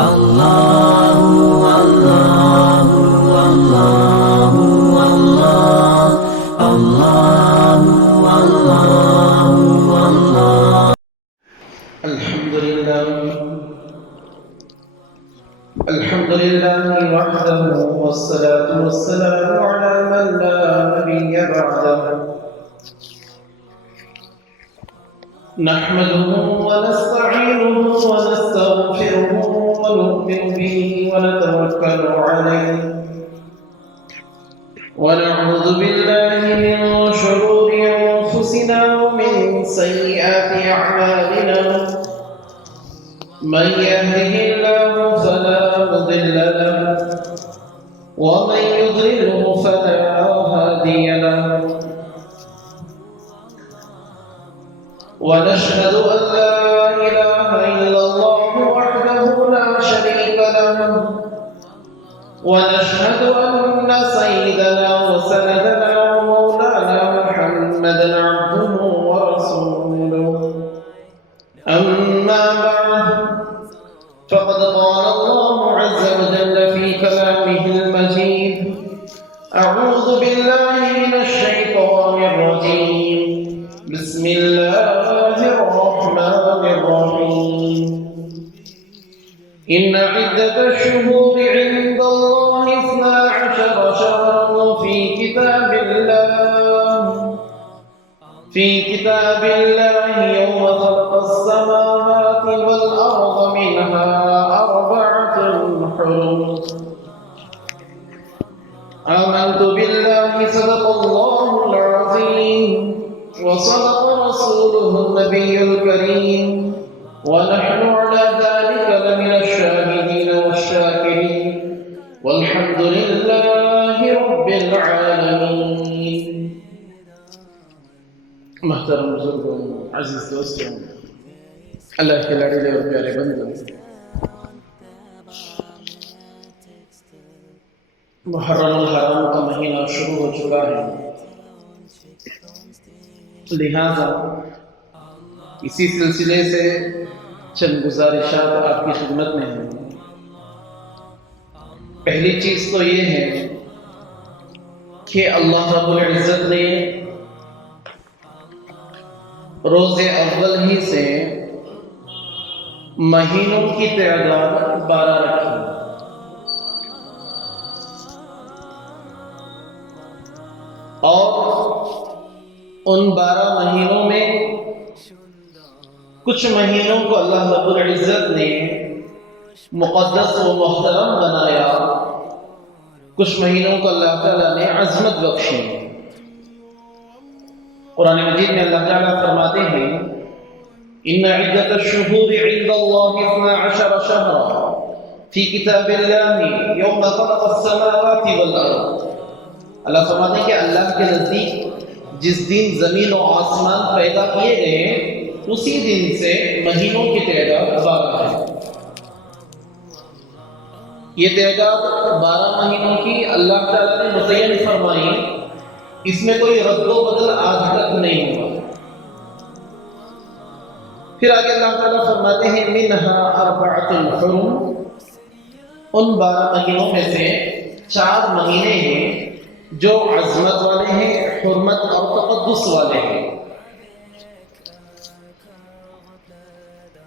اللہ اللہ اللہ اللہ اللہ اللہ الحمد لله وحده والصلاة والسلام على من لا نبي بعده نحمده ونستعينه ونستغفره ونؤمن به ونتوكل عليه ونعوذ بالله من شرور أنفسنا ومن سيئات أعمالنا من يهده الله فلا مضل له ومن يضلله فلا هادي له ونشهد أن لا إله إلا الله وحده لا شريك له ونشهد أن سيدنا وسندنا ومولانا محمدا عبده ورسوله أما بعد فقد قال الله عز وجل في كلامه المجيد أعوذ بالله من الشيطان الرجيم بسم الله الرحمن الرحيم إن عدة الشهور عند الله 12 شهرا في كتاب الله يوم خلق السماوات والأرض منها 4 حرم آمنت بالله صدق الله العظيم وصدق رسوله النبي الكريم ونحن على ذلك لمن الشاهدين والشاكرين والحمد لله رب العالمين. محترم بزرگوں، عزیز دوستوں، اللہ کے لاڈلے اور پیارے بندوں، محرم الحرام کا مہینہ شروع ہو چکا ہے، لہذا اسی سلسلے سے چند گزارشات آپ کی خدمت میں ہیں۔ پہلی چیز تو یہ ہے کہ اللہ رب العزت نے روز اول ہی سے مہینوں کی تعداد 12 رکھی، اور ان 12 مہینوں میں کچھ مہینوں کو اللہ رب العزت نے مقدس و محترم بنایا، کچھ مہینوں کو اللہ تعالیٰ نے عظمت بخشی۔ قرآن مجید میں اللہ تعالیٰ فرماتے ہیں ان عدت الشہور عند اللہ 12 شہرا فی کتاب اللہ یوم خلق السماوات والارض۔ اللہ فرماتے ہیں کہ اللہ کے نزدیک جس دن زمین و آسمان پیدا کیے گئے اسی دن سے مہینوں کی تعداد 12 ہے۔ یہ تعداد 12 مہینوں کی اللہ تعالیٰ نے متعین فرمائی، اس میں کوئی رد و بدل آج تک نہیں ہوا۔ پھر آگے اللہ تعالیٰ فرماتے ہیں منہا 4 حرم، ان 12 مہینوں میں سے 4 مہینے ہیں جو عظمت والے ہیں، حرمت اور تقدس والے ہیں۔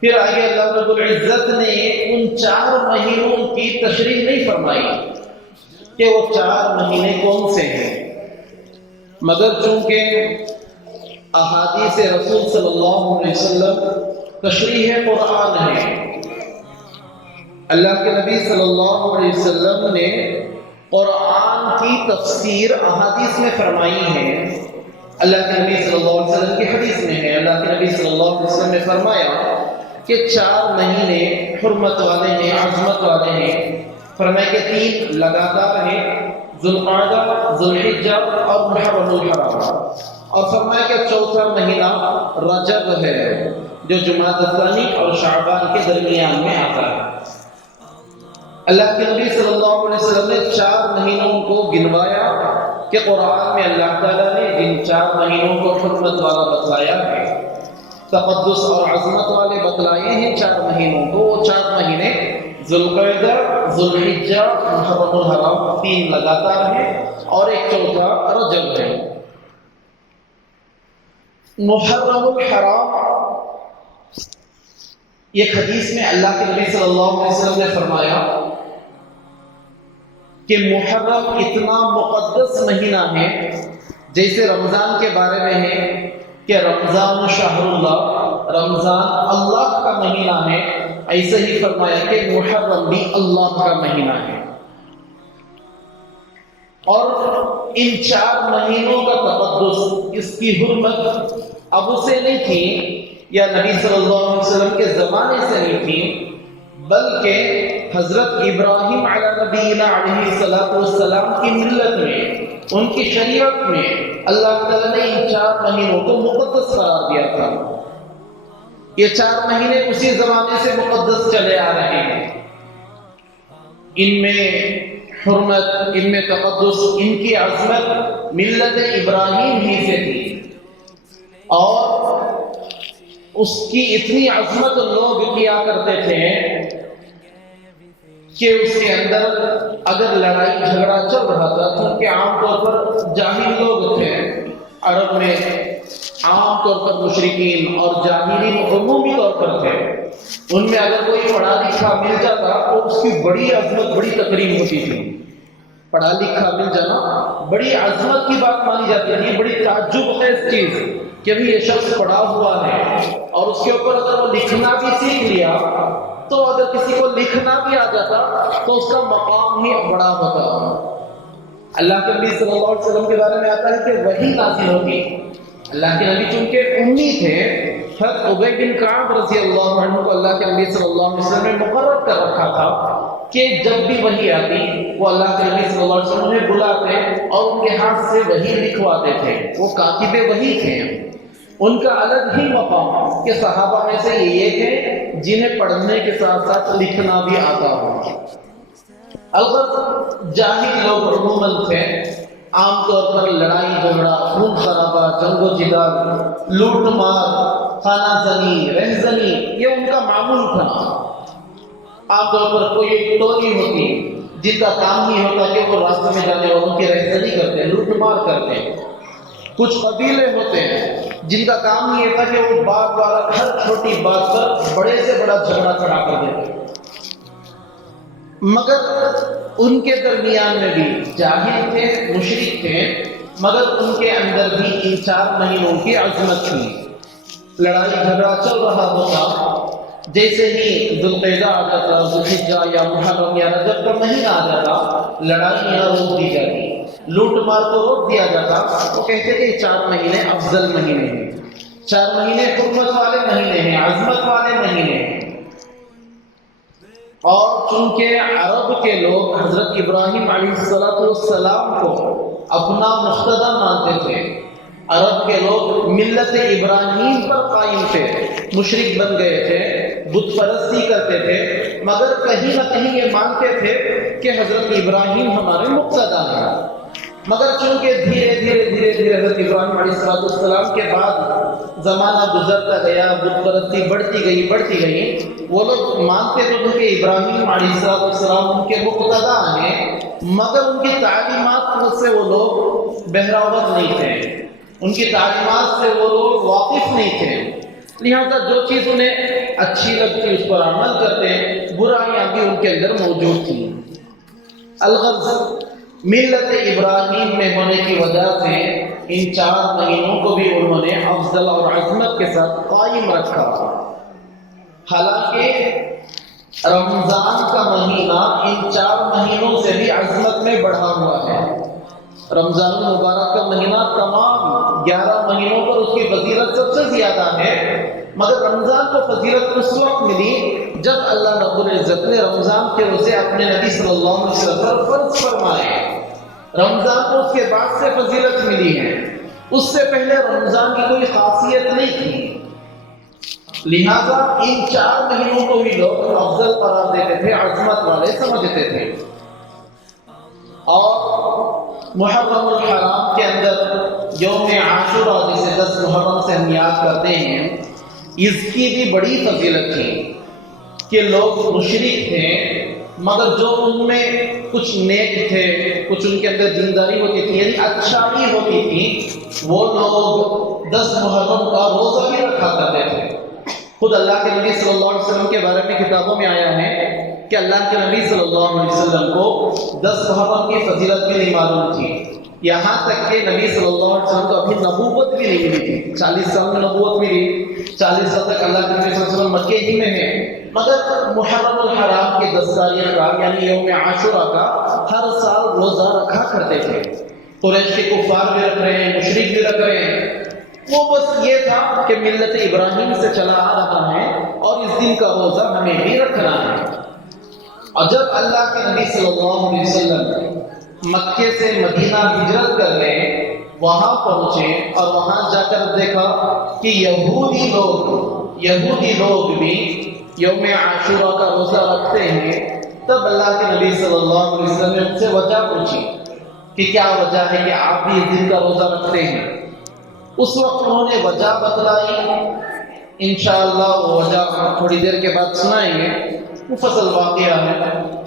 پھر آگے اللہ رب العزت نے ان 4 مہینوں کی تشریح نہیں فرمائی کہ وہ 4 مہینے کون سے ہیں، مگر چونکہ احادیث رسول صلی اللہ علیہ وسلم تشریح قرآن ہے، اللہ کے نبی صلی اللہ علیہ وسلم نے قرآن کی تفسیر احادیث میں فرمائی ہے۔ اللہ کے نبی صلی اللہ علیہ وسلم کی حدیث میں ہے، اللہ کے نبی صلی اللہ علیہ وسلم نے فرمایا کہ 4 مہینے حرمت والے ہیں، عظمت والے ہیں۔ فرمایا کہ 3 لگاتار ہیں، ذوالقعدہ، ذوالحجہ اور محرم الحرام، اور فرمایا کہ 4تھا مہینہ رجب ہے جو جمعہ الثانی اور شعبان کے درمیان میں آتا ہے۔ اللہ کے نبی صلی اللہ علیہ وسلم نے 4 مہینوں کو گنوایا کہ قرآن میں اللہ تعالیٰ نے جن 4 مہینوں کو حرمت والا بتلایا ہے، تقدس اور عظمت والے بتلائے ہیں 4 مہینوں کو، وہ 4 مہینے ذوالقعدہ، ذوالحجہ، محرم الحرام 3 لگاتار ہیں اور ایک چوتھا رجب ہے۔ محرم الحرام، یہ حدیث میں اللہ کے نبی صلی اللہ علیہ وسلم نے فرمایا کہ محرم اتنا مقدس مہینہ ہے، جیسے رمضان کے بارے میں ہے کہ رمضان شہر اللہ، رمضان اللہ کا مہینہ ہے، ایسے ہی فرمایا کہ محرم بھی اللہ کا مہینہ ہے۔ اور ان 4 مہینوں کا تقدس، اس کی حرمت ابو سے نہیں تھی یا نبی صلی اللہ علیہ وسلم کے زمانے سے نہیں تھی، بلکہ حضرت ابراہیم علیہ نبینا علیہ السلام کی ملت میں، ان کی شریعت میں اللہ تعالیٰ نے ان 4 مہینوں کو مقدس قرار دیا تھا۔ یہ 4 مہینے اسی زمانے سے مقدس چلے آ رہے ہیں، ان میں حرمت، ان میں تقدس، ان کی عظمت ملت ابراہیم ہی سے تھی، اور اس کی اتنی عظمت لوگ کیا کرتے تھے کہ اس کے اندر اگر لڑائی جھگڑا چل رہا تھا، کیونکہ عام طور پر جاہل لوگ تھے عرب میں، عام طور پر مشرکین اور جاہلین عمومی طور پر تھے، ان میں اگر کوئی پڑھا لکھا مل جاتا تو اس کی بڑی عظمت، بڑی تقریب ہوتی تھی۔ پڑھا لکھا مل جانا بڑی عظمت کی بات مانی جاتی تھی، بڑی تعجب خیز چیز کہ بھی یہ شخص پڑھا ہوا ہے، اور اس کے اوپر اگر وہ لکھنا بھی سیکھ لیا تو اگر کسی کو لکھنا بھی آ جاتا تو اس کا مقام ہی بڑا ہوتا۔ اللہ کے نبی صلی اللہ علیہ وسلم کے بارے میں آتا ہے کہ وحی نازل ہوگی۔ اللہ کے نبی چونکہ امی تھے، حضرت ابی بن کعب رضی اللہ عنہ کو اللہ کے نبی صلی اللہ علیہ وسلم نے مقرر کر رکھا تھا کہ جب بھی وحی آتی وہ اللہ کے نبی صلی اللہ علیہ وسلم نے بلاتے اور ان کے ہاتھ سے وحی لکھواتے تھے۔ وہ کاتب وحی تھے، ان کا الگ ہی مقام کہ صحابہ میں سے یہ تھے جنہیں پڑھنے کے ساتھ ساتھ لکھنا بھی آتا ہو۔ البتہ جاہل لوگ عموماً تھے، عام طور پر لڑائی جھگڑا، خون خرابہ، جنگ و جدال، لوٹ مار، خانہ زنی، رہزنی، یہ ان کا معمول تھا۔ عام طور پر کوئی ٹولی ہوتی جن کا کام ہی ہوتا کہ وہ راستے میں جانے والوں کی رہزنی کرتے، لوٹ مار کرتے۔ کچھ قبیلے ہوتے ہیں جن کا کام یہ تھا کہ وہ بات والا ہر چھوٹی بات پر بڑے سے بڑا جھگڑا کھڑا کر دیتے۔ مگر ان کے درمیان میں بھی جاہل تھے، مشرک تھے، مگر ان کے اندر بھی ان 4 مہینوں کی عظمت تھی۔ لڑائی جھگڑا چل رہا ہوتا، جیسے ہی ذوالقعدہ آ جاتا، ذوالحجہ یا محرم یا رجب کا مہینہ آ جاتا، لڑائی یہاں روک دی جاتی، لوٹ مار کو روک دیا جاتا۔ وہ کہتے کہ 4 مہینے افضل مہینے ہیں، 4 مہینے حرمت والے مہینے ہیں، عظمت والے مہینے ہیں۔ اور چونکہ عرب کے لوگ حضرت ابراہیم علیہ السلام کو اپنا مقتدی مانتے تھے، عرب کے لوگ ملت ابراہیم پر قائم تھے، مشرک بن گئے تھے، بت پرستی کرتے تھے، مگر کہیں نہ کہیں یہ مانتے تھے کہ حضرت ابراہیم ہمارے مقتدی ہیں۔ مگر چونکہ دھیرے دھیرے حضرت ابراہیم علیہ السلام کے بعد زمانہ گزرتا گیا، بت پرستی بڑھتی گئی، وہ لوگ مانتے تھے کہ ابراہیم علیہ السلام ان کے مقتدی ہیں، مگر ان کی تعلیمات سے وہ لوگ بہراور نہیں تھے، ان کی تعلیمات سے وہ لوگ واقف نہیں تھے، لہذا جو چیز انہیں اچھی لگتی اس پر عمل کرتے، برائیاں بھی ان کے اندر موجود تھیں۔ الغرض ملت ابراہیم میں ہونے کی وجہ سے ان 4 مہینوں کو بھی انہوں نے افضل اور عظمت کے ساتھ قائم رکھا۔ حالانکہ رمضان کا مہینہ ان 4 مہینوں سے بھی عظمت میں بڑھا ہوا ہے۔ رمضان المبارک کا مہینہ تمام 11 مہینوں پر اس کی فضیلت سب سے زیادہ ہے، مگر رمضان کو فضیلت اس وقت ملی جب اللہ رب العزت نے رمضان کے روزے اپنے نبی صلی اللہ علیہ وسلم پر فرض فرمائے۔ رمضان کو اس کے بعد سے فضیلت ملی ہے، اس سے پہلے رمضان کی کوئی خاصیت نہیں تھی، لہذا ان 4 مہینوں کو بھی لوگ افضل قرار دیتے تھے، عظمت والے سمجھتے تھے۔ اور محرم الحرام کے اندر یوم عاشوراء جسے 10 محرم سے ہم یاد کرتے ہیں، اس کی بھی بڑی فضیلت تھی کہ لوگ مشرک تھے، مگر جو ان میں کچھ نیک تھے، کچھ ان کے اندر دینداری ہوتی تھی، یعنی اچھائی ہوتی تھی، وہ لوگ 10 محرم کا روزہ بھی رکھا کرتے تھے۔ خود اللہ کے نبی صلی اللہ علیہ وسلم کے بارے میں کتابوں میں آیا ہے کہ اللہ کے نبی صلی اللہ علیہ وسلم کو 10 محرم کی فضیلت بھی نہیں معلوم تھی، یہاں تک کہ نبی صلی اللہ علیہ وسلم کو ابھی نبوت بھی نہیں ملی تھی۔ 40 سال میں نبوت ملی، 40 سال تک اللہ کے نبی صلی اللہ علیہ وسلم مکے ہی میں ہیں، مگر محرم الحرام کی 10 تاریخ کا یعنی یوم عاشوراء کا ہر سال روزہ رکھا کرتے تھے۔ قریش کے کفار بھی رکھ رہے ہیں، مشرک بھی رکھ رہے ہیں، وہ بس یہ تھا کہ ملت ابراہیم سے چلا آ رہا ہے اور اس دن کا روزہ ہمیں بھی رکھنا ہے۔ اور جب اللہ کے نبی صلی اللہ علیہ وسلم مکے سے مدینہ ہجرت کر گئے، وہاں پہنچے اور وہاں جا کر دیکھا کہ یہودی لوگ بھی یوم عاشوراء کا روزہ رکھتے ہیں، تب اللہ کے نبی صلی اللہ علیہ وسلم نے ان سے وجہ پوچھی کہ کیا وجہ ہے کہ آپ بھی اس دن کا روزہ رکھتے ہیں۔ اس وقت انہوں نے وجہ بتلائی، انشاءاللہ وہ وجہ تھوڑی دیر کے بعد سنائیں گے، مفصل واقعہ ہے۔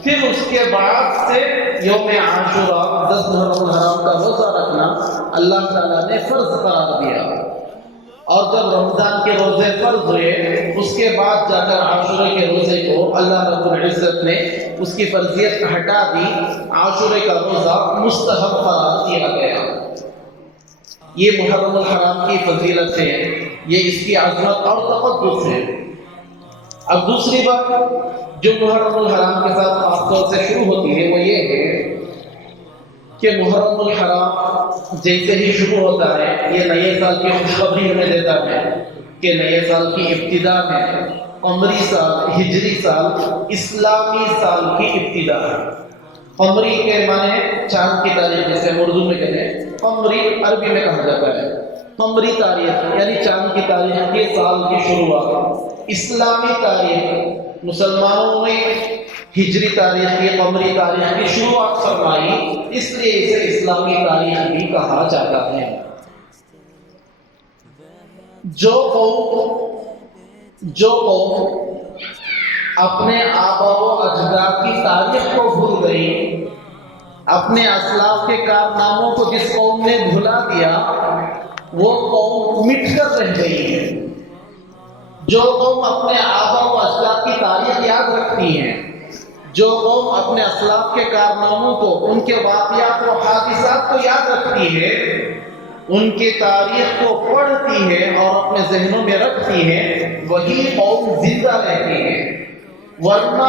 پھر اس کے بعد سے یوم عاشوراء 10 محرم الحرام کا روزہ رکھنا اللہ تعالیٰ نے فرض قرار دیا، اور جب رمضان کے روزے فرض ہوئے اس کے بعد جا کر عاشورے کے روزے کو اللہ رب العزت نے اس کی فرضیت ہٹا دی، عاشورے کا روزہ مستحب قرار دیا گیا۔ یہ محرم الحرام کی فضیلت ہے، یہ اس کی عظمت اور تقدس ہے۔ اب دوسری بات جو محرم الحرام کے ساتھ خاص طور سے شروع ہوتی ہے وہ یہ ہے کہ محرم الحرام جیسے ہی شروع ہوتا ہے یہ نئے سال کی خوشخبری ہمیں دیتا ہے کہ نئے سال کی ابتدا ہے، قمری سال، ہجری سال، اسلامی سال کی ابتدا ہے۔ قمری کے معنی چاند کی تاریخ، جیسے ہم اردو میں کہتے ہیں، قمری عربی میں کہا جاتا ہے، قمری تاریخ یعنی چاند کی تاریخ کے سال کی شروعات۔ اسلامی تاریخ، مسلمانوں نے ہجری تاریخ کی، قمری تاریخ کی شروعات فرمائی، اس لیے اسے اسلامی تاریخ بھی کہا جاتا ہے۔ جو قوم اپنے آباء و اجداد کی تاریخ کو بھول گئی، اپنے اسلاف کے کارناموں کو جس قوم نے بھلا دیا، وہ قوم مٹ کر رہ گئی ہے۔ جو قوم اپنے آباء و اجداد کی تاریخ یاد رکھتی ہیں، جو قوم اپنے اسلاف کے کارناموں کو، ان کے واقعات و حادثات کو یاد رکھتی ہے، ان کی تاریخ کو پڑھتی ہے اور اپنے ذہنوں میں رکھتی ہے، وہی قوم زندہ رہتی ہے۔ ورنہ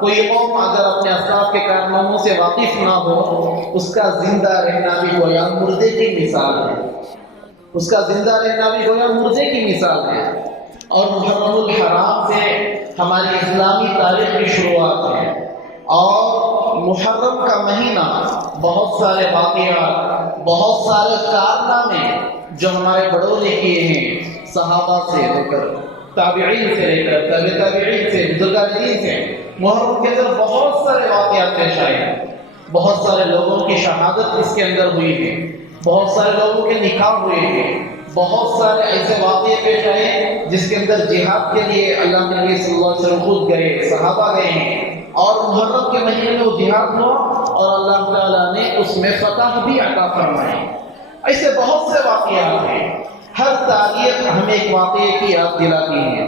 کوئی قوم اگر اپنے اسلاف کے کارناموں سے واقف نہ ہو، اس کا زندہ رہنا بھی گویا مردے کی مثال ہے، اس کا زندہ رہنا بھی گویا مردے کی مثال ہے۔ اور محرم الحرام سے ہماری اسلامی تاریخ کی شروعات ہے، اور محرم کا مہینہ بہت سارے واقعات، بہت سارے کارنامے جو ہمارے بڑوں نے کیے ہیں، صحابہ سے لے کر تابعین سے لے کر تابعین سے، بزرگان سے، محرم کے اندر بہت سارے واقعات پیش آئے ہیں، بہت سارے لوگوں کی شہادت اس کے اندر ہوئی ہے، بہت سارے لوگوں کے نکاح ہوئے ہیں، بہت سارے ایسے واقعے پیش آئے جس کے اندر جہاد کے لیے اللہ کے نبی صلی اللہ علیہ وسلم خود گئے، صحابہ گئے ہیں، اور محرم کے مہینے میں وہ جہاد ہوا اور اللہ تعالیٰ نے اس میں فتح بھی عطا فرمائی۔ ایسے بہت سے واقعات ہیں، ہر تاریخ ہمیں ایک واقعے کی یاد دلاتی ہے،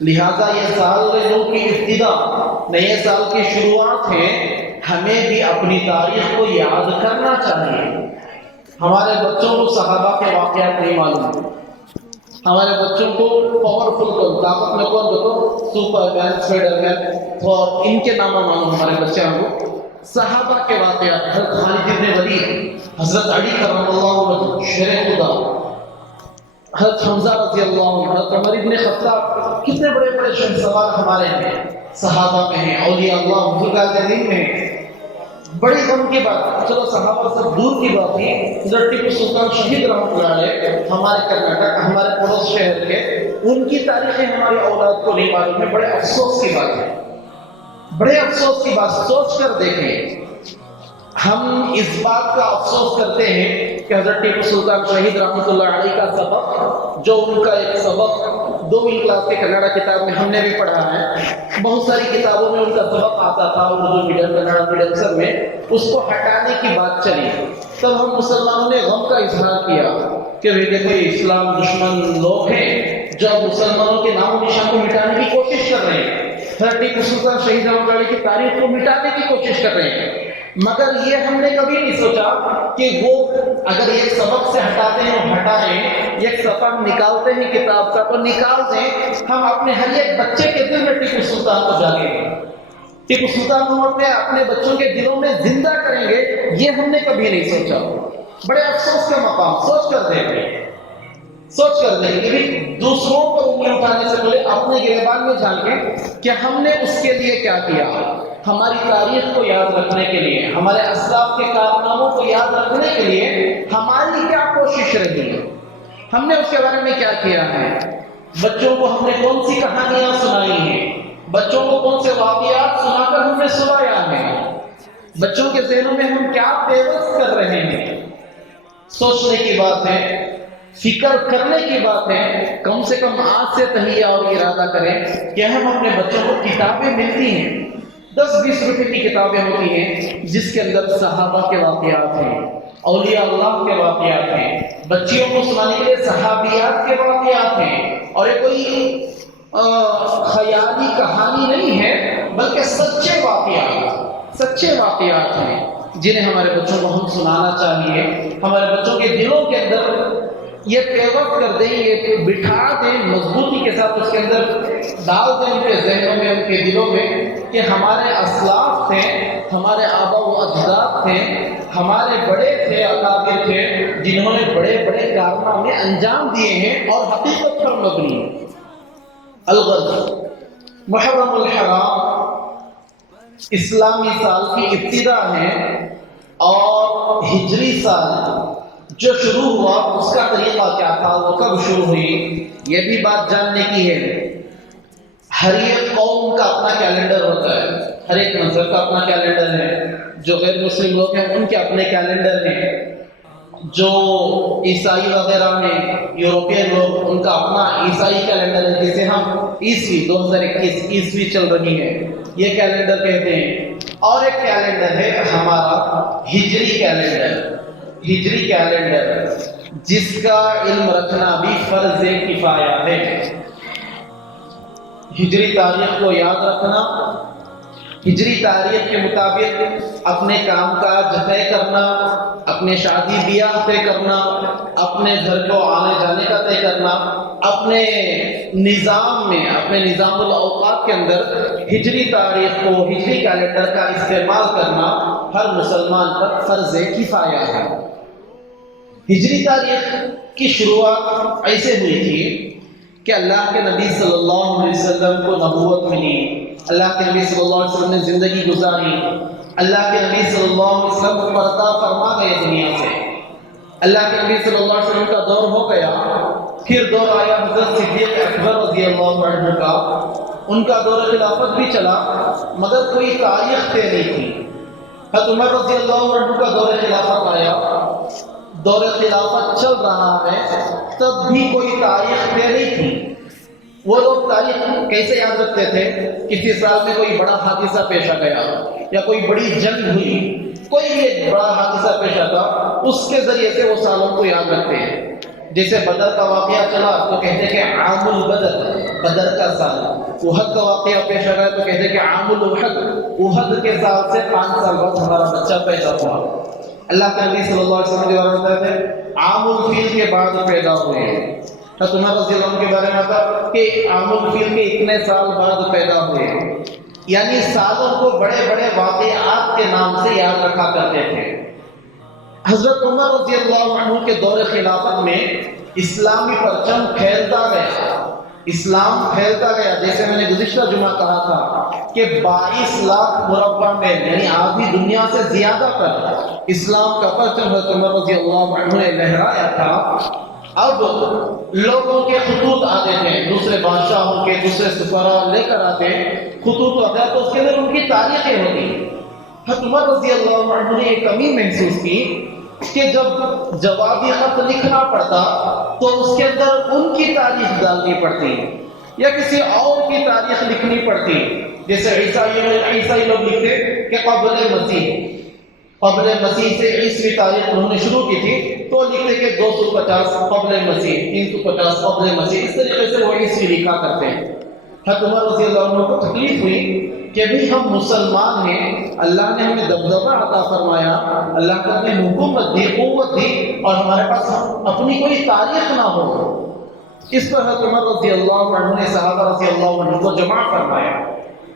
لہذا یہ سال نو کی ابتدا، نئے سال کی شروعات ہے، ہمیں بھی اپنی تاریخ کو یاد کرنا چاہیے۔ ہمارے بچوں کو صحابہ کے واقعات نہیں معلوم، ہمارے بچوں کو پاورفل کون، طاقت میں کون دیکھو، سپر مین، اسپائڈر مین، اور ان کے نام معلوم ہمارے بچوں کو۔ صحابہ کے واقعات، حضرت خالد بن ولید، حضرت علی کرم اللہ وجہ، شیر خدا، حضرت حمزہ رضی اللہ عنہ، حضرت عمر بن خطاب، کتنے بڑے بڑے شہسوار ہمارے ہیں، صحابہ میں ہیں، اولیاء اللہ، بزرگان میں ہیں۔ بڑی غم کی بات، چلو صحابہ سے دور کی بات ہے، حضرت ٹیپو سلطان شہید رحمت اللہ علیہ، ہمارے کرناٹک، ہمارے پڑوس شہر کے، ان کی تاریخیں ہماری اولاد کو نہیں معلوم ہے۔ بڑے افسوس کی بات ہے، بڑے افسوس کی بات، سوچ کر دیکھیں۔ ہم اس بات کا افسوس کرتے ہیں کہ حضرت ٹیپو سلطان شہید رحمت اللہ علیہ کا سبق، جو ان کا ایک سبق 2ویں کلاس کے کنڑا کتاب میں ہم نے بھی پڑھا ہے، بہت ساری کتابوں میں ان کا سبق آتا تھا، اردو میڈیم کنڑا میڈیم سب میں اس کو ہٹانے کی بات چلی، تب ہم مسلمانوں نے غم کا اظہار کیا کہ دیکھو یہ اسلام دشمن لوگ ہیں جو مسلمانوں کے نام و نشان کو مٹانے کی کوشش کر رہے ہیں، ٹیپو سلطان شہید جمعہ کی تاریخ کو مٹانے کی کوشش کر رہے ہیں، مگر یہ ہم نے کبھی نہیں سوچا کہ وہ اگر ایک سبق سے ہٹاتے ہیں اور ہٹائیں، ایک صفحہ نکالتے ہیں کتاب کا تو نکال دیں، ہم اپنے ہر ایک بچے کے دل میں ٹیپو سلطان کو جاگیں گے، ٹیپو سلطان کو اپنے بچوں کے دلوں میں زندہ کریں گے، یہ ہم نے کبھی نہیں سوچا۔ بڑے افسوس کا مقام، سوچ کر دیکھیں کہ دوسروں پر انگلی اٹھانے سے پہلے اپنے گریبان میں جھانک کے کہ ہم نے اس کے لیے کیا کیا، ہماری تاریخ کو یاد رکھنے کے لیے، ہمارے اسلاف کے کارناموں کو یاد رکھنے کے لیے ہماری کیا کوشش رہی ہے، ہم نے اس کے بارے میں کیا کیا ہے، بچوں کو ہم نے کون سی کہانیاں سنائی ہیں، بچوں کو کون سے واقعات سنا کر ہم نے سلایا ہے، بچوں کے ذہنوں میں ہم کیا پیوست کر رہے ہیں۔ سوچنے کی بات ہے، فکر کرنے کی بات ہے، کم سے کم آج سے تہیہ اور ارادہ کریں کہ ہم اپنے بچوں کو کتابیں ملتی ہیں، 10-20 روپے کی کتابیں ہوتی ہیں جس کے اندر صحابہ کے واقعات ہیں، اولیاء اللہ کے واقعات ہیں، بچیوں کو سنانے کے لیے صحابیات کے واقعات ہیں، اور یہ کوئی خیالی کہانی نہیں ہے بلکہ سچے واقعات ہیں جنہیں ہمارے بچوں کو ہم سنانا چاہیے، ہمارے بچوں کے دلوں کے اندر یہ پیوست کر دیں، یہ بٹھا دیں، مضبوطی کے ساتھ اس کے اندر ڈال دیں ان کے ذہنوں میں، ان کے دلوں میں کہ ہمارے اسلاف تھے، ہمارے آبا و اجداد تھے، ہمارے بڑے تھے، اکابر تھے جنہوں نے بڑے بڑے کارنامے انجام دیے ہیں اور حقیقت پر مبنی ہیں۔ الغرض محرم الحرام اسلامی سال کی ابتدا ہے اور ہجری سال جو شروع ہوا اس کا طریقہ کیا تھا، وہ کب شروع ہوئی، یہ بھی بات جاننے کی ہے۔ ہر ایک قوم کا اپنا کیلنڈر ہوتا ہے، ہر ایک مذہب کا اپنا کیلنڈر ہے، جو غیر مسلم لوگ ہیں ان کے اپنے کیلنڈر ہیں، جو عیسائی وغیرہ ہیں، یورپین لوگ، ان کا اپنا عیسائی کیلنڈر ہے، جسے ہم عیسوی 2021 عیسوی چل رہی ہے یہ کیلنڈر کہتے ہیں، اور ایک کیلنڈر ہے ہمارا ہجری کیلنڈر جس کا علم رکھنا بھی فرض کفایہ ہے۔ ہجری تاریخ کو یاد رکھنا، ہجری تاریخ کے مطابق اپنے کام کاج طے کرنا، اپنے شادی بیاہ طے کرنا، اپنے گھر کو آنے جانے کا طے کرنا، اپنے نظام میں، اپنے نظام الاوقات کے اندر ہجری تاریخ کو، ہجری کیلنڈر کا استعمال کرنا ہر مسلمان پر فرض کفایہ ہے۔ ہجری تاریخ کی شروعات ایسے ہوئی تھی کہ اللہ کے نبی صلی اللہ علیہ وسلم کو نبوت ملی، اللہ کے نبی صلی اللہ علیہ وسلم نے زندگی گزاری، اللہ کے نبی صلی اللہ علیہ وسلم پردہ فرما گئے دنیا سے، اللہ کے نبی صلی اللہ علیہ وسلم کا دور ہو گیا، پھر دور آیا حضرت صدیق اکبر رضی اللہ عنہ کا، ان کا دور خلافت بھی چلا مگر کوئی تاریخ طے نہیں تھی۔ حضرت عمر رضی اللہ عنہ کا دور خلافت آیا، دور خلافت چل رہا ہے، تب بھی کوئی تاریخ طے نہیں تھی۔ وہ لوگ تاریخ کیسے یاد رکھتے تھے؟ کسی سال میں کوئی بڑا حادثہ پیش آ گیا یا کوئی بڑی جنگ ہوئی، کوئی بھی ایک بڑا حادثہ پیش آتا، اس کے ذریعے سے وہ سالوں کو یاد رکھتے ہیں۔ جیسے بدر کا واقعہ چلا تو کہتے ہیں کہ عام البدر، بدر کا سال، احد کا واقعہ پیش آ گیا تو کہتے ہیں کہ عام الاحد، احد کے سال سے 5 سال بعد ہمارا بچہ پیدا ہوا۔ اللہ کے نبی صلی اللہ علیہ وسلم کے بارے میں بتاتے ہیں عام الفیل کے بعد پیدا ہوئے ہیں۔ حضرت عمر رضی اللہ عنہ کے بارے میں آتا کہ عام الفیل کے اتنے سال بعد پیدا ہوئے ہیں، یعنی سالوں کو بڑے بڑے واقعات کے نام سے یاد رکھا کرتے تھے۔ حضرت عمر رضی اللہ عنہ کے دور خلافت میں اسلامی پرچم پھیلتا گیا، اسلام پھیلتا گیا، جیسے میں نے گزشتہ جمعہ کہا تھا کہ 22 لاکھ مربع میل یعنی آدھی دنیا سے زیادہ پر اسلام کا پرچم حضرت عمر رضی اللہ عنہ نے لہرایا تھا۔ اب لوگوں کے خطوط آتے تھے، دوسرے بادشاہوں کے، دوسرے سفراء لے کر آتے خطوط وغیرہ، تو اس کے اندر ان کی تاریخیں ہوتی۔ حضرت عمر رضی اللہ عنہ نے ایک کمی محسوس کی کہ جب جوابی خط لکھنا پڑتا تو اس کے اندر ان کی تاریخ ڈالنی پڑتی یا کسی اور کی تاریخ لکھنی پڑتی. جیسے عیسائی لوگ لکھتے کہ قبل مسیح سے عیسوی تاریخ انہوں نے شروع کی تھی تو لکھتے کہ 250 قبل مسیح، 350 قبل مسیح، اس طریقے سے وہ عیسوی لکھا کرتے ہیں. حضرت عمر رضی اللہ عنہ کو تکلیف ہوئی کہ بھی ہم مسلمان ہیں، اللہ نے ہمیں دبدبہ عطا فرمایا، اللہ نے ہمیں حکومت دی، قوت دی، اور ہمارے پاس اپنی کوئی تاریخ نہ ہو. اس پر حضرت عمر رضی اللہ عنہ نے صحابہ رضی اللہ عنہ کو جمع فرمایا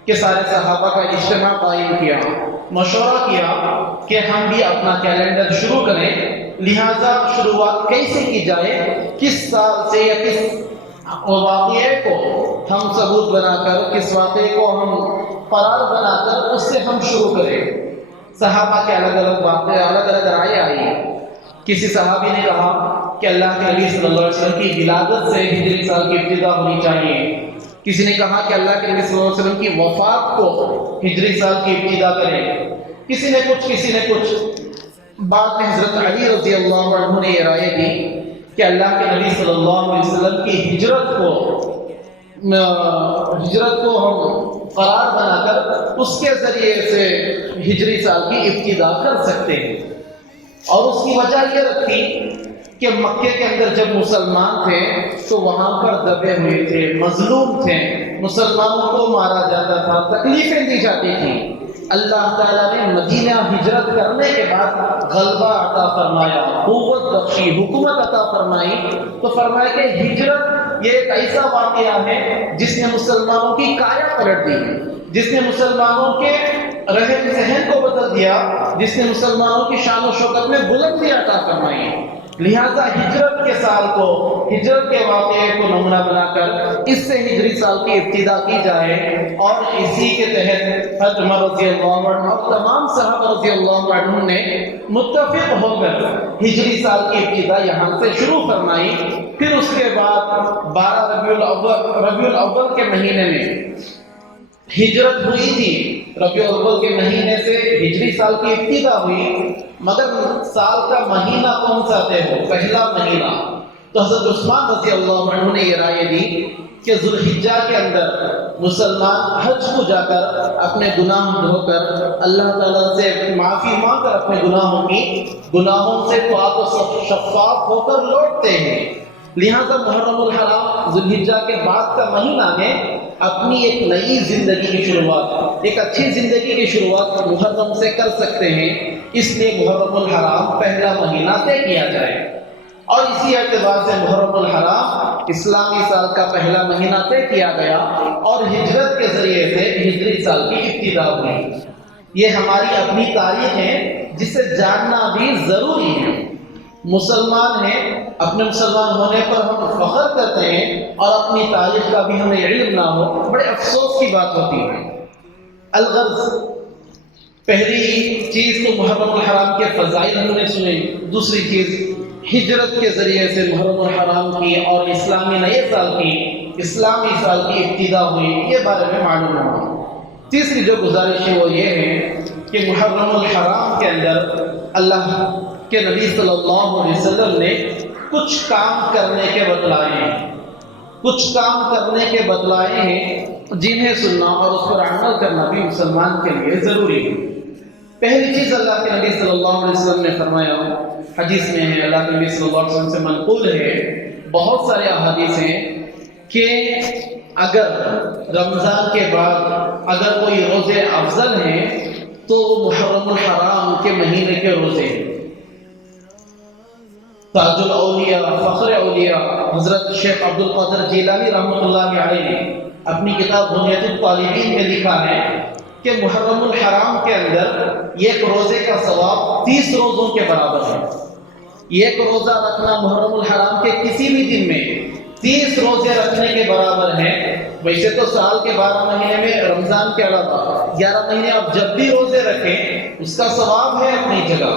کہ سارے صحابہ کا اجتماع قائم کیا، مشورہ کیا کہ ہم بھی اپنا کیلنڈر شروع کریں. لہذا شروعات کیسے کی جائے، کس سال سے یا کس واقعے کو ہم ثبوت بنا کر، کس واقعے کو ہم قرار بنا کر اس سے ہم شروع کریں. صحابہ کے الگ الگ واقعے، الگ الگ رائے آئی. کسی صحابی نے کہا کہ اللہ کے نبی صلی اللہ علیہ وسلم کی ولادت سے ہجری سال کی ابتدا ہونی چاہیے. کسی نے کہا کہ اللہ کے نبی صلی اللہ علیہ وسلم کی وفات کو ہجری سال کی ابتدا کریں. کسی نے کچھ. بعد میں حضرت علی رضی اللہ عنہ نے یہ رائے دی کہ اللہ کے نبی صلی اللہ علیہ وسلم کی ہجرت کو ہم قرار بنا کر اس کے ذریعے سے ہجری سال کی ابتدا کر سکتے ہیں. اور اس کی وجہ یہ رکھی کہ مکے کے اندر جب مسلمان تھے تو وہاں پر دبے ہوئے تھے، مظلوم تھے، مسلمانوں کو مارا جاتا تھا، تکلیفیں دی جاتی تھیں. اللہ تعالیٰ نے مدینہ ہجرت کرنے کے بعد غلبہ عطا فرمایا، قوت بخشی، حکومت عطا فرمائی. تو فرمایا کہ ہجرت یہ ایک ایسا واقعہ ہے جس نے مسلمانوں کی کایا پلٹ دی، جس نے مسلمانوں کے رہن سہن کو بدل دیا، جس نے مسلمانوں کی شان و شوکت میں بلندی عطا فرمائی. لہذا ہجرت کے سال کو، ہجرت کے واقعے کو نمونہ بنا کر اس سے ہجری سال کی ابتدا کی جائے. اور اسی کے تحت حضرت عمر رضی اللہ عنہ اور تمام صحابہ رضی اللہ عنہ نے متفق ہو کر ہجری سال کی ابتدا یہاں سے شروع فرمائی. پھر اس کے بعد 12 ربیع الاول کے مہینے میں ہجرت ہوئی تھی. ربیع الاول کے مہینے سے ہجری سال کی ابتدا ہوئی. مگر سال کا مہینہ کون سا طے ہو، پہلا مہینہ. تو حضرت عثمان رضی اللہ عنہ نے یہ رائے دی کہ ذوالحجہ کے اندر مسلمان حج کو جا کر اپنے گناہ دھو کر اللہ تعالیٰ سے معافی مانگ کر اپنے گناہوں سے پاک و شفاف ہو کر لوٹتے ہیں. لہذا محرم الحرام ذوالحجہ کے بعد کا مہینہ ہے، اپنی ایک نئی زندگی کی شروعات، ایک اچھی زندگی کی شروعات محرم سے کر سکتے ہیں. اس لیے محرم الحرام پہلا مہینہ طے کیا جائے. اور اسی اعتبار سے محرم الحرام اسلامی سال کا پہلا مہینہ طے کیا گیا اور ہجرت کے ذریعے سے ہجری سال کی ابتدا ہوئی. یہ ہماری اپنی تاریخ ہے جسے جاننا بھی ضروری ہے. مسلمان ہیں، اپنے مسلمان ہونے پر ہم فخر کرتے ہیں اور اپنی تاریخ کا بھی ہمیں علم نہ ہو، بڑے افسوس کی بات ہوتی ہے. الغرض، پہلی چیز تو محرم الحرام کے فضائل ہم نے سنے. دوسری چیز ہجرت کے ذریعے سے محرم الحرام کی اور اسلامی سال کی ابتدا ہوئی، یہ بارے میں معلوم ہوا. تیسری جو گزارش ہے وہ یہ ہے کہ محرم الحرام کے اندر اللہ کہ نبی صلی اللہ علیہ وسلم نے کچھ کام کرنے کے بتلائے ہیں جنہیں سننا اور اس پر عمل کرنا بھی مسلمان کے لیے ضروری ہے. پہلی چیز اللہ کے نبی صلی اللہ علیہ وسلم نے فرمایا، حدیث میں ہے، اللہ کے نبی صلی اللہ علیہ وسلم سے منقول ہے، بہت سارے احادیث ہیں کہ اگر رمضان کے بعد اگر کوئی روزے افضل ہیں تو محرم الحرام کے مہینے کے روزے ہیں. تاج الاولیاء، فخر اولیاء حضرت شیخ عبد القادر جیلانی رحمت اللہ علیہ نے اپنی کتاب بنیاد الطالبین میں لکھا ہے کہ محرم الحرام کے اندر ایک روزے کا ثواب 30 روزوں کے برابر ہے. ایک روزہ رکھنا محرم الحرام کے کسی بھی دن میں 30 روزے رکھنے کے برابر ہے. ویسے تو سال کے 12 مہینے میں رمضان کے علاوہ 11 مہینے آپ جب بھی روزے رکھیں اس کا ثواب ہے اپنی جگہ،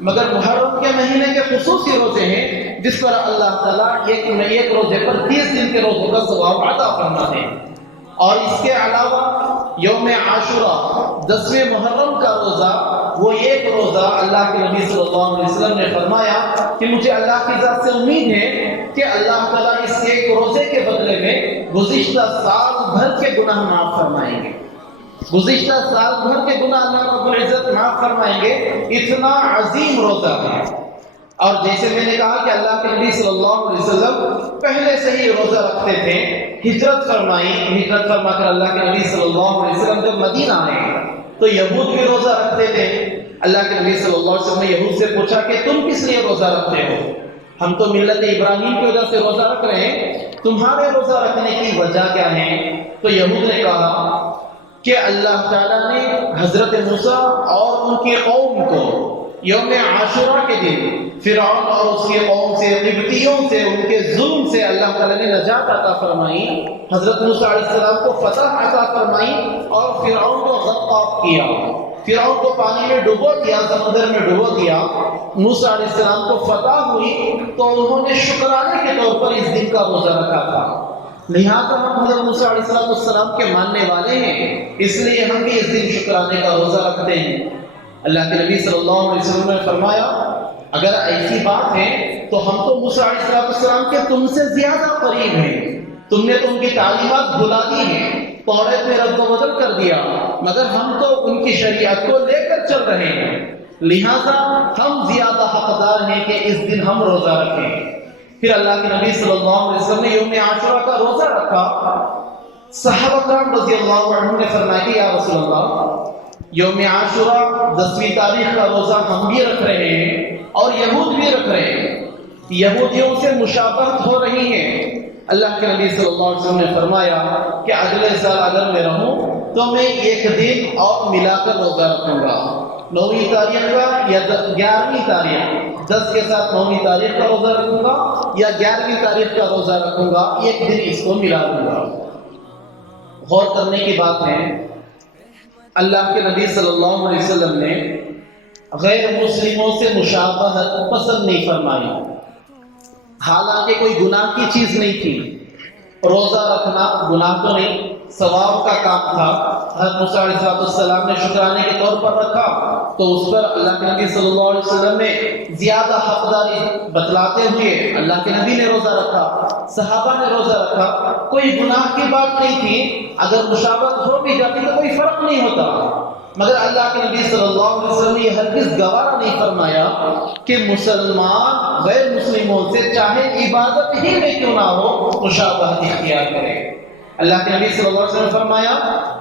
مگر محرم کے مہینے کے خصوصی روزے ہیں جس پر اللہ تعالیٰ ایک روزے پر 30 دن کے روزوں کا ثواب عطا فرماتے ہیں. اور اس کے علاوہ یوم عاشوراء 10ویں محرم کا روزہ وہ ایک روزہ اللہ کے نبی صلی اللہ علیہ وسلم نے فرمایا کہ مجھے اللہ کی ذات سے امید ہے کہ اللہ تعالیٰ اس ایک روزے کے بدلے میں گزشتہ سال بھر کے گناہ معاف فرمائیں گے، گزشتہ سال بھر کے گناہ اللہ رب العزت معاف فرمائیں گے۔ اتنا عظیم روزہ ہے۔ اور جیسے میں نے کہا کہ اللہ کے نبی صلی اللہ علیہ وسلم پہلے سے ہی روزہ رکھتے تھے، ہجرت فرمائی، ہجرت فرما کر اللہ کے نبی صلی اللہ علیہ وسلم جب مدینہ آئے تو یہود بھی روزہ رکھتے تھے۔ اللہ کے نبی صلی اللہ علیہ وسلم نے یہود سے پوچھا کہ تم کس لیے روزہ رکھتے ہو؟ ہم تو ملت ابراہیم کی وجہ سے روزہ رکھ رہے ہیں، تمہارے روزہ رکھنے کی وجہ کیا ہے؟ تو یہود نے کہا کہ اللہ تعالیٰ نے حضرت موسیٰ اور ان کی قوم کو یوم عاشوراء کے دن فرعون اور اس کی قوم سے، قبطیوں سے، ان کے ظلم سے اللہ تعالیٰ نے نجات عطا فرمائی، حضرت موسیٰ علیہ السلام کو فتح عطا فرمائی اور فرعون کو غرق کیا، فرعون کو پانی میں ڈبو دیا، سمندر میں ڈبو دیا۔ موسیٰ علیہ السلام کو فتح ہوئی تو انہوں نے شکرانے کے طور پر اس دن کا روزہ رکھا تھا۔ لہٰذا ہم حضرت موسیٰ علیہ السلام کے ماننے والے ہیں، اس لیے ہم بھی اس دن شکرانے کا روزہ رکھتے ہیں۔ اللہ کے نبی صلی اللہ علیہ وسلم نے فرمایا اگر ایسی بات ہے تو ہم تو موسیٰ علیہ السلام کے تم سے زیادہ قریب ہیں، تم نے تو ان کی تعلیمات بھلا دی ہیں، توریت میں رد و بدل کر دیا، مگر ہم تو ان کی شریعت کو لے کر چل رہے ہیں، لہٰذا ہم زیادہ حقدار ہیں کہ اس دن ہم روزہ رکھیں۔ پھر اللہ کے نبی صلی اللہ علیہ وسلم نے یوم عاشوراء کا روزہ رکھا۔ صحابہ کرام رضی اللہ عنہم نے فرمایا کہ یا رسول اللہ، یوم عاشوراء 10ویں تاریخ کا روزہ ہم بھی رکھ رہے ہیں اور یہود بھی رکھ رہے ہیں، یہودیوں سے مشابہت ہو رہی ہے۔ اللہ کے نبی صلی اللہ علیہ وسلم نے فرمایا کہ اگلے سال اگر میں رہوں تو میں ایک دن اور ملا کر روزہ رکھوں گا، 9ویں تاریخ کا یا 11ویں تاریخ، 10 کے ساتھ 9ویں تاریخ کا روزہ رکھوں گا یا 11ویں تاریخ کا روزہ رکھوں گا، ایک دن اس کو ملا دوں گا۔ غور کرنے کی بات ہے، اللہ کے نبی صلی اللہ علیہ وسلم نے غیر مسلموں سے مشابہت پسند نہیں فرمائی، حالانکہ کوئی گناہ کی چیز نہیں تھی، روزہ رکھنا گناہ تو نہیں، ثواب کا کام تھا۔ حضرت موسیٰ علیہ السلام نے شکرانے کے طور پر رکھا تو اس پر اللہ کے نبی صلی اللہ علیہ وسلم نے زیادہ حقداری بتلاتے ہوئے اللہ کے نبی نے روزہ رکھا، صحابہ نے روزہ رکھا، کوئی گناہ کی بات نہیں تھی۔ اگر مشابہت ہو بھی جاتی تو کوئی فرق نہیں ہوتا، مگر اللہ کے نبی صلی اللہ علیہ وسلم نے ہرگز گوارا نہیں فرمایا کہ مسلمان غیر مسلموں سے چاہے عبادت ہی میں کیوں نہ ہو مشابہت اختیار کرے۔ اللہ کے نبی صلی اللہ علیہ وسلم نے فرمایا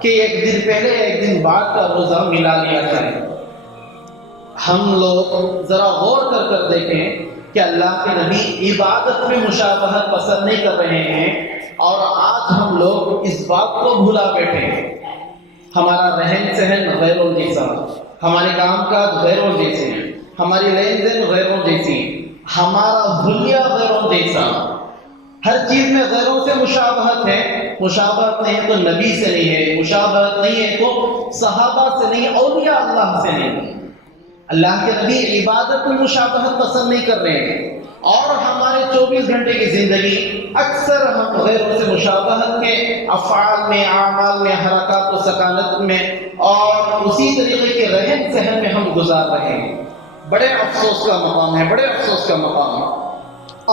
کہ ایک دن پہلے ایک دن بعد کا روزہ ملا لیا جائے۔ ہم لوگ ذرا غور کر کر دیکھیں کہ اللہ کے نبی عبادت میں مشابہت پسند نہیں کر رہے ہیں اور آج ہم لوگ اس بات کو بھلا بیٹھے ہیں۔ ہمارا رہن سہن غیروں جیسا، ہمارے کام کاج غیروں جیسے، ہماری لین دین غیروں جیسی، ہمارا حلیہ غیروں جیسا، ہر چیز میں غیروں سے مشابہت ہے۔ مشابہت نہیں ہے تو نبی سے نہیں ہے، مشابہت نہیں ہے تو صحابہ سے نہیں، اولیاء اللہ سے نہیں۔ اللہ کے نبی عبادت میں مشابہت پسند نہیں کر رہے ہیں اور ہمارے 24 گھنٹے کی زندگی اکثر ہم غیروں سے مشابہت کے افعال میں، اعمال میں، حرکات و سکانت میں اور اسی طریقے کے رہن سہن میں ہم گزار رہے ہیں۔ بڑے افسوس کا مقام ہے، بڑے افسوس کا مقام ہے،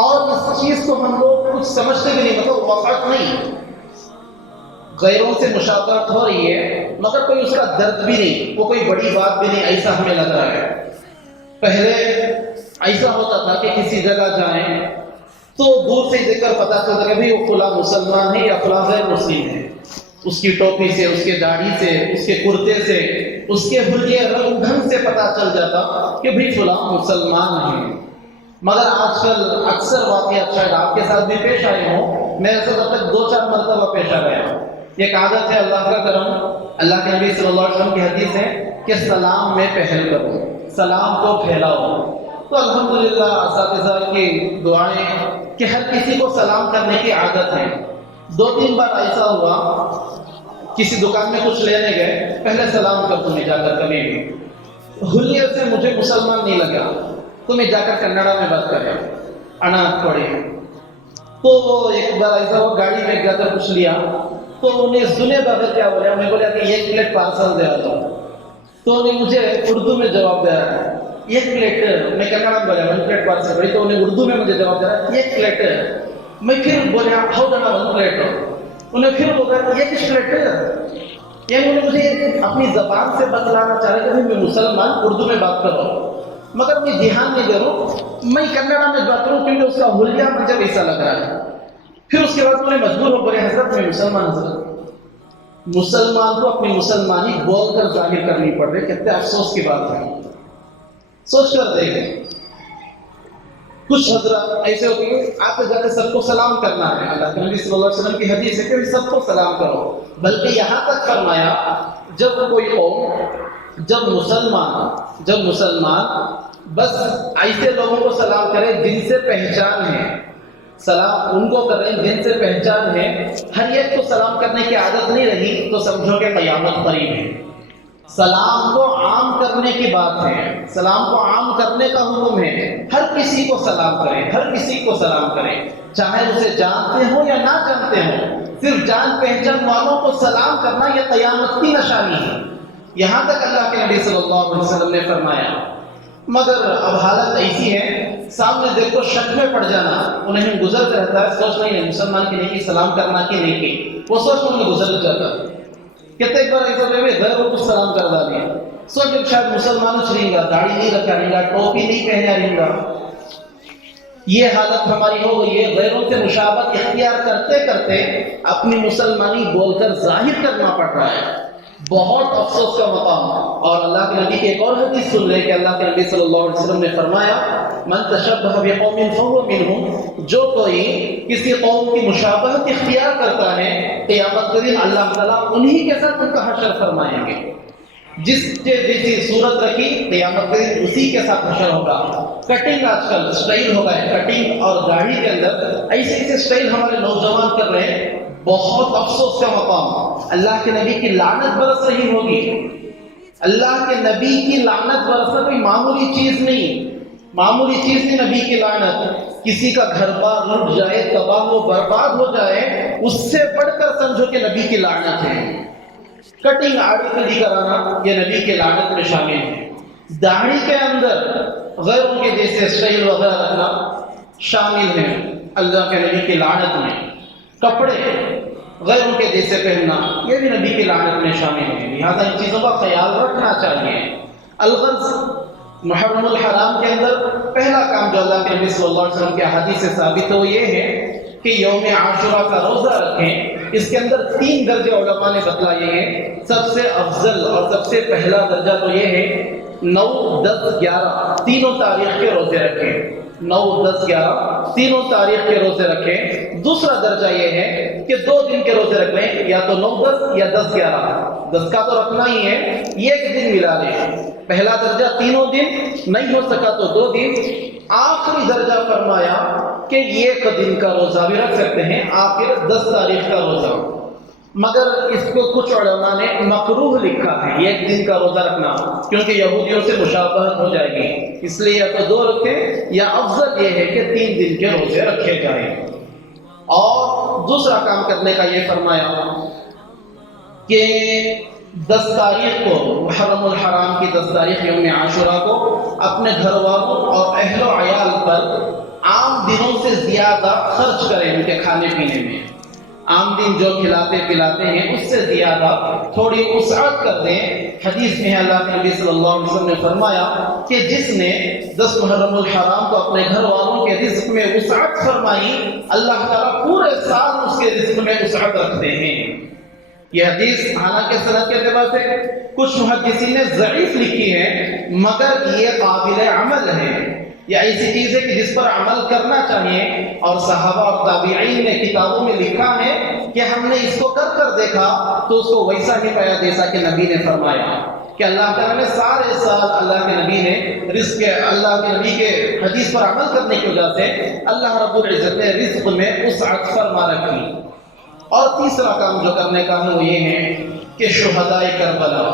اور اس چیز کو ہم لوگ کچھ سمجھتے بھی نہیں، مطلب وقت نہیں، غیروں سے مشابہت ہو رہی ہے مگر کوئی اس کا درد بھی نہیں، وہ کوئی بڑی بات بھی نہیں، ایسا ہمیں لگ رہا ہے۔ پہلے ایسا ہوتا تھا کہ کسی جگہ جائیں تو دور سے دیکھ کر پتا چلتا کہ بھئی وہ فلاں مسلمان ہے یا فلاں غیر مسلم ہے، اس کی ٹوپی سے، اس کے داڑھی سے، اس کے کرتے سے، اس کے حلیے رنگ ڈھنگ سے پتا چل جاتا کہ بھئی فلاں مسلمان ہے۔ مگر آج کل اکثر واقعات شاید آپ کے ساتھ بھی پیش آئے ہوں، میرے ساتھ اب تک 2-4 مرتبہ پیش آ گیا۔ ایک عادت ہے، اللہ کا کرم، اللہ کے نبی صلی اللہ علیہ وسلم کی حدیث ہے کہ سلام میں پہل کرو، سلام کو پھیلاؤ۔ تو الحمدللہ اساتذہ کی دعائیں کہ ہر کسی کو سلام کرنے کی عادت ہے۔ 2-3 بار ایسا ہوا، کسی دکان میں کچھ لینے گئے، پہلے سلام کر تمہیں جا کر، کبھی بھی حلیت سے مجھے مسلمان نہیں لگا، تمہیں جا کر کنڑا میں بات کرے، انا پڑے۔ تو ایک بار ایسا ہوا، گاڑی میں جا کر کچھ لیا تو انہیں سنے بغیر کیا بولے، ہمیں بولے کہ 1 پلیٹ پارسل دے آتا ہوں۔ تو تو انہیں مجھے اردو میں جواب دے رہا ہے ایک پلیٹ، میں کنڑا میں بولا 1 plate پارسل بڑی، تو انہیں اردو میں مجھے جواب دے رہا ہے 1 plate. میں پھر بولے ہاؤ دنا 1 plate، انہیں پھر بولا یہ کس پلیٹ ہے؟ یعنی انہیں مجھے اپنی زبان سے بتلانا چاہ رہے کہ میں مسلمان اردو میں بات کر رہا ہوں، مگر میں دھیان نہیں دے رہا ہوں، میں کنڑا میں بات کروں کیونکہ اس کا حلیہ مجھے ایسا لگ رہا ہے. پھر اس کے بعد انہیں مجبور ہو بولے حضرت میں مسلمان، حضرت مسلمان کو اپنی مسلمانی بول کر ظاہر کرنی پڑ رہی. کہتے افسوس کی بات ہے. سوچ کر دیکھیں کچھ حضرات ایسے ہوتے ہیں آپ کے جا کے سب کو سلام کرنا ہے. اللہ کے نبی صلی اللہ علیہ وسلم کی حدیث ہے کہ سب کو سلام کرو، بلکہ یہاں تک فرمایا جب کوئی قوم، جب مسلمان بس ایسے لوگوں کو سلام کرے جن سے پہچان ہے، سلام ان کو کریں جن سے پہچان ہے، ہر ایک کو سلام کرنے کی عادت نہیں رہی تو سمجھو کہ قیامت قریب ہے. سلام کو عام کرنے کی بات ہے، سلام کو عام کرنے کا حکم ہے. ہر کسی کو سلام کریں، ہر کسی کو سلام کریں، چاہے اسے جانتے ہو یا نہ جانتے ہو. صرف جان پہچان والوں کو سلام کرنا یہ قیامت کی نشانی ہے. یہاں تک اللہ کے نبی صلی اللہ علیہ وسلم نے فرمایا. مگر اب حالت ایسی ہے سامنے دیکھو شک میں پڑ جانا، انہیں گزر رہتا ہے، سوچ نہیں ہے مسلمان کی نہیں کی سلام کرنا کی نہیں کی، وہ سوچ انہیں گزر جاتا. کتنے بار ایسا ہوئے غیروں کو سلام کر دیا، سوچ شاید مسلمان چلیں گا، داڑھی نہیں رکھا رہیں گا، ٹوپی نہیں پہنا رہیں گا. یہ حالت ہماری ہو گئی ہے. غیروں سے مشابہت اختیار کرتے کرتے اپنی مسلمانی بول کر ظاہر کرنا پڑ رہا ہے. بہت افسوس کا مقام. اور اللہ کے نبی کی ایک اور حدیث سن لیں کہ اللہ کے نبی صلی اللہ علیہ وسلم نے فرمایا من تشبہ بقوم فہو منہم، جو کوئی کسی قوم کی مشابہت اختیار کرتا ہے قیامت کے دن اللہ تعالیٰ انہی کے ساتھ ان کا حشر فرمائیں گے. جس نے جیسی صورت رکھی قیامت کے دن اسی کے ساتھ حشر ہوگا. کٹنگ آج کل سٹائل ہو گئے، کٹنگ اور داڑھی کے اندر ایسے ایسے سٹائل ہمارے نوجوان کر رہے ہیں. بہت افسوس کا مقام. اللہ کے نبی کی لعنت برس رہی ہوگی. اللہ کے نبی کی لعنت برسنا کوئی معمولی چیز نہیں، معمولی چیز نہیں. نبی کی لعنت کسی کا گھر بار لٹ جائے، تباہ و برباد ہو جائے، اس سے بڑھ کر سمجھو کہ نبی کی لعنت ہے. کٹنگ آڑی کلی کرانا یہ نبی کے لعنت میں شامل ہے. داڑھی کے اندر غیروں کے جیسے اسٹائل وغیرہ رکھنا شامل ہے اللہ کے نبی کی لعنت میں. کپڑے غیروں کے جیسے پہننا یہ بھی نبی کی لعنت میں شامل ہے. لہذا ان چیزوں کا خیال رکھنا چاہیے. الغرض محرم الحرام کے اندر پہلا کام جو اللہ کے نبی صلی اللہ علیہ وسلم کے حدیث سے ثابت ہو یہ ہے کہ یوم عاشوراء کا روزہ رکھیں. اس کے اندر 3 درجے علماء نے بتلائے ہیں. سب سے افضل اور سب سے پہلا درجہ تو یہ ہے 9, 10, 11 تینوں تاریخ کے روزے رکھیں. 9, 10, 11 تینوں تاریخ کے روزے رکھیں. دوسرا درجہ یہ ہے کہ 2 دن کے روزے رکھ لیں، یا تو 9, 10 یا 10, 11. 10 کا تو رکھنا ہی ہے، ایک دن ملا لیں. پہلا درجہ تینوں دن، نہیں ہو سکا تو 2 دن. آخری درجہ فرمایا کہ 1 دن کا روزہ بھی رکھ سکتے ہیں، آخر 10 تاریخ کا روزہ. مگر اس کو کچھ علماء نے مکروہ لکھا ہے 1 دن کا روزہ رکھنا، کیونکہ یہودیوں سے مشابہت ہو جائے گی. اس لیے یا تو 2 رکھیں یا افضل یہ ہے کہ 3 دن کے روزے رکھے جائیں. اور دوسرا کام کرنے کا یہ فرمایا کہ 10 تاریخ کو محرم الحرام کی 10 تاریخ یوم عاشوراء کو اپنے گھر والوں اور اہل و عیال پر عام دنوں سے زیادہ خرچ کریں. ان کے کھانے پینے میں عام دن جو کھلاتے پلاتے ہیں اس سے زیادہ تھوڑی وسعت کر دیں. حدیث میں اللہ کے نبی صلی اللہ علیہ وسلم نے فرمایا کہ جس نے 10 محرم الحرام کو اپنے گھر والوں کے رزق میں وسعت فرمائی، اللہ تعالیٰ پورے سال اس کے رزق میں وسعت رکھتے ہیں. یہ حدیث حالانکہ سند کے اعتبار سے کچھ محدثین نے ضعیف لکھی ہے، مگر یہ قابل عمل ہے. یہ ایسی چیز ہے کہ جس پر عمل کرنا چاہیے. اور صحابہ اور تابعین نے کتابوں میں لکھا ہے کہ ہم نے اس کو کر دیکھا تو اس کو ویسا ہی پایا جیسا کہ نبی نے فرمایا. کہ اللہ تعالیٰ نے سارے سال اللہ کے نبی نے رزق، اللہ کے نبی کے حدیث پر عمل کرنے کی وجہ سے اللہ رب العزت نے رزق میں وسعت فرما رکھی. اور تیسرا کام جو کرنے کا ہے وہ یہ ہے کہ شہداء کربلا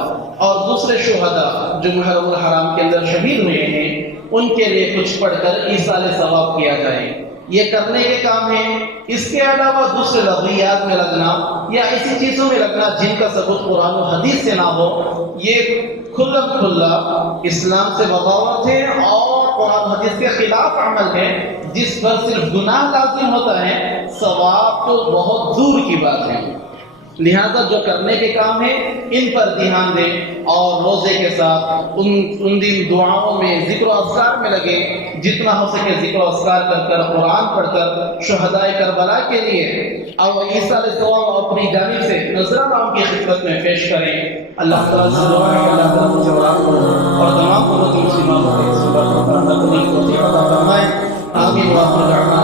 اور دوسرے شہداء جو محرم الحرام کے اندر شہید ہوئے ہیں ان کے لیے کچھ پڑھ کر ایصال ثواب کیا جائے. یہ کرنے کے کام ہیں. اس کے علاوہ دوسرے لغویات میں لگنا یا ایسی چیزوں میں لگنا جن کا ثبوت قرآن و حدیث سے نہ ہو، یہ کھلا اسلام سے بغاوت ہے اور قرآن حدیث کے خلاف عمل ہے جس پر صرف گناہ لازم ہوتا ہے، ثواب تو بہت دور کی بات ہے۔ لہذا جو کرنے کے کام ہیں ان پر دھیان دیں اور روزے کے ساتھ ان دن دعاؤں میں ذکر و اذکار میں لگے، جتنا ہو سکے ذکر و اذکار کر قرآن پڑھ کر شہدائے کربلا کے لیے اور ایثار ثواب اپنی جانب سے نذرانہ ان کی خدمت میں پیش کریں۔ اللہ تعالیٰ سے دعا ہے کہ اللہ تعالیٰ مجھے اور آپ کو اور تمام امت مسلمانوں کو اس بات کو کرنے کی توفیق عطا فرمائے۔ آمین۔